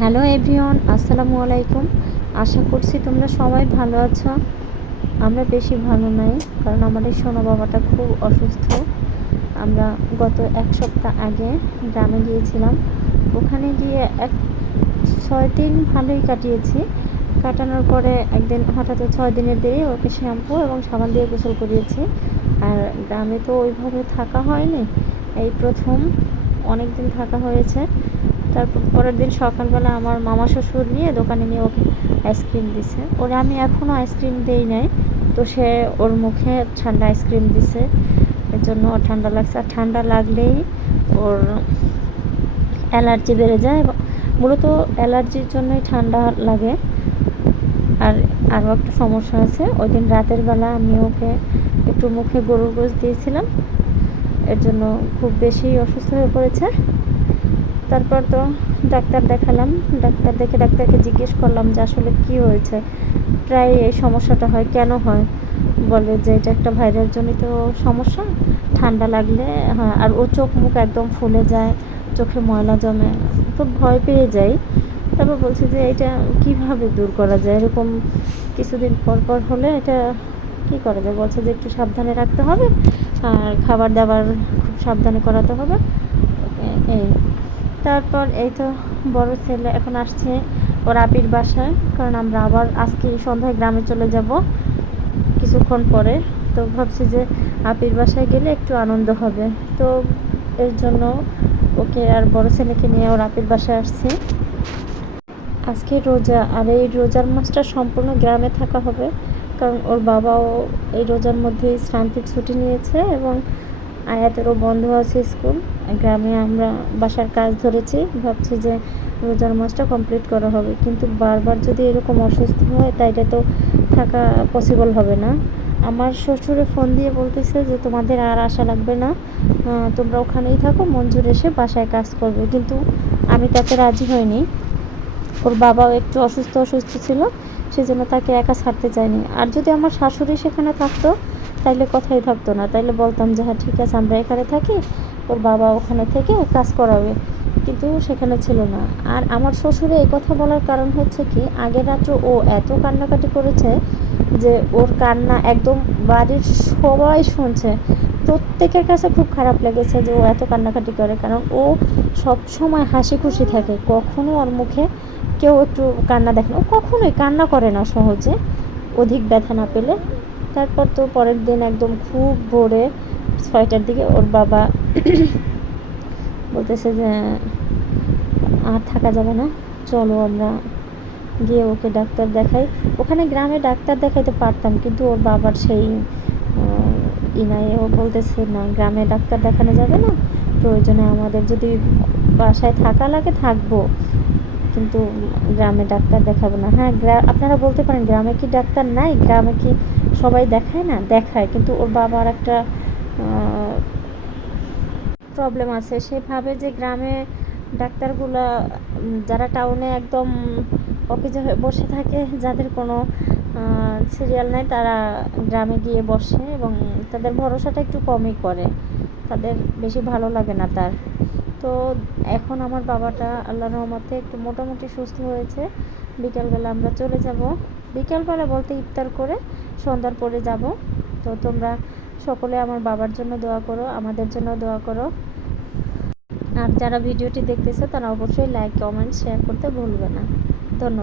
Hello everyone, আসসালামু আলাইকুম। আশা করছি তোমরা সবাই ভালো আছো। আমরা বেশি ভালো নাই, কারণ আমাদের সোনা বাবাটা খুব অসুস্থ। আমরা গত এক সপ্তাহ আগে গ্রামে গিয়েছিলাম। ওখানে গিয়ে এক, ছয় দিন ভালোই কাটিয়েছি। কাটানোর পরে একদিন হঠাৎ ছয় দিনের দিয়ে ওকে শ্যাম্পু এবং সাবান দিয়ে গোসল করিয়েছি। আর গ্রামে তো ওইভাবে থাকা হয়নি। এই প্রথম অনেক দিন থাকা হয়েছে। তারপর পরের দিন সকালবেলা আমার মামা শ্বশুর নিয়ে দোকানে নিয়ে ওকে আইসক্রিম দিছে। ওরে আমি এখনও আইসক্রিম দেই নাই, তো সে ওর মুখে ঠান্ডা আইসক্রিম দিছে। এর জন্য ওর ঠান্ডা লাগছে। আর ঠান্ডা লাগলেই ওর অ্যালার্জি বেড়ে যায় মূলত অ্যালার্জির জন্যই ঠান্ডা লাগে। আর আরও একটা সমস্যা আছে, ওই দিন রাতের বেলা আমি ওকে একটু মুখে গরুর গোশ দিয়েছিলাম। এর জন্য খুব বেশি অসুস্থ হয়ে পড়েছে। তারপর তো ডাক্তার দেখালাম। ডাক্তার দেখে ডাক্তারকে জিজ্ঞেস করলাম যে আসলে কি হয়েছে? প্রায় এই সমস্যাটা হয়, কেন হয়? বলে যে এটা একটা ভাইরাল জনিত সমস্যা। ঠান্ডা লাগলে হ্যাঁ আর ও চোখ মুখ একদম ফুলে যায়, চোখে ময়লা জমে, তো ভয় পেয়ে যাই। তারপর বলছে যে এটা কীভাবে দূর করা যায়? এরকম কিছুদিন পর পর হলে এটা কি করা যায়? বলছে যে একটু সাবধানে রাখতে হবে, আর খাবার দাবার খুব সাবধানে করাতে হবে। এই তারপর এই তো বড় ছেলে এখন আসছে ওর আপির বাসায়, কারণ আমরা আবার আজকে সন্ধ্যায় গ্রামে চলে যাব কিছুক্ষণ পরে। তো ভাবছি যে আপির বাসায় গেলে একটু আনন্দ হবে। তো এর জন্য ওকে আর বড় ছেলেকে নিয়ে ওর আপির বাসায় আসছি। আজকে রোজা, আর এই রোজার মাসটা সম্পূর্ণ গ্রামে থাকা হবে, কারণ ওর বাবাও এই রোজার মধ্যেই শ্রান্তির ছুটি নিয়েছে এবং আয়াতেরও বন্ধ আছে স্কুল। গ্রামে আমরা বাসার কাজ ধরেছি, ভাবছি যে রোজার মাসটা কমপ্লিট করা হবে। কিন্তু বারবার যদি এরকম অসুস্থ হয় তাইলে তো থাকা পসিবল হবে না। আমার শ্বশুরে ফোন দিয়ে বলতেছে যে, তোমাদের আর আশা লাগবে না। তোমরা ওখানেই থাকো, মঞ্জুর এসে বাসায় কাজ করবে। কিন্তু আমি তাতে রাজি হইনি। ওর বাবাও একটু অসুস্থ অসুস্থ ছিল, সেজন্য তাকে একা ছাড়তে চায়নি আর যদি আমার শাশুড়ি সেখানে থাকতো, তাইলে কথাই থাকতো না। তাইলে বলতাম যে হ্যাঁ ঠিক আছে, আমরা এখানে থাকি। ওর বাবা ওখানে থেকে কাজ করাবে। কিন্তু সেখানে ছিল না। আর আমার শ্বশুরে এই কথা বলার কারণ হচ্ছে কি, আগের রাত্রে ও এত কান্নাকাটি করেছে যে ওর কান্না একদম বাড়ির সবাই শুনছে। প্রত্যেকের কাছে খুব খারাপ লেগেছে যে ও এত কান্নাকাটি করে। কারণ ও সব সময় হাসি খুশি থাকে। কখনো ওর মুখে কেউ একটু কান্না দেখে না। ও কখনোই কান্না করে না সহজে। অধিক ব্যথা না পেলে। তারপর তো পরের দিন একদম খুব ভোরে ছয়টার দিকে ওর বাবা বলতেছে যে, আর থাকা যাবে না। চলো আমরা গিয়ে ওকে ডাক্তার দেখাই। ওখানে গ্রামে ডাক্তার দেখাইতে পারতাম, কিন্তু ওর বাবার সেই ইনাই, ও বলতেছে, না, গ্রামে ডাক্তার দেখানো যাবে না। প্রয়োজনে আমাদের যদি বাসায় থাকা লাগে, থাকব। কিন্তু গ্রামে ডাক্তার দেখাবো না। হ্যাঁ আপনারা বলতে পারেন, গ্রামে কি ডাক্তার নাই? গ্রামে কি সবাই দেখায় না? দেখায়। কিন্তু ওর বাবার একটা প্রবলেম আছে। সে ভাবে যে গ্রামে ডাক্তারগুলো যারা টাউনে একদম অফিসে হয়ে বসে থাকে, যাদের কোনো সিরিয়াল নেই, তারা গ্রামে গিয়ে বসে এবং তাদের ভরসাটা একটু কমই করে। তাদের বেশি ভালো লাগে না তার। তো এখন আমার বাবাটা আল্লাহ রহমতে একটু মোটামুটি সুস্থ হয়েছে। বিকালবেলা আমরা চলে যাব। বিকালবেলা বলতে ইফতার করে সন্ধ্যার পরে যাব। তো তোমরা সকলে আমার বাবার জন্য দোয়া করো, আমাদের জন্য দোয়া করো। আর যারা ভিডিওটি দেখতেছে তারা অবশ্যই লাইক কমেন্ট শেয়ার করতে ভুলবে না। ধন্যবাদ।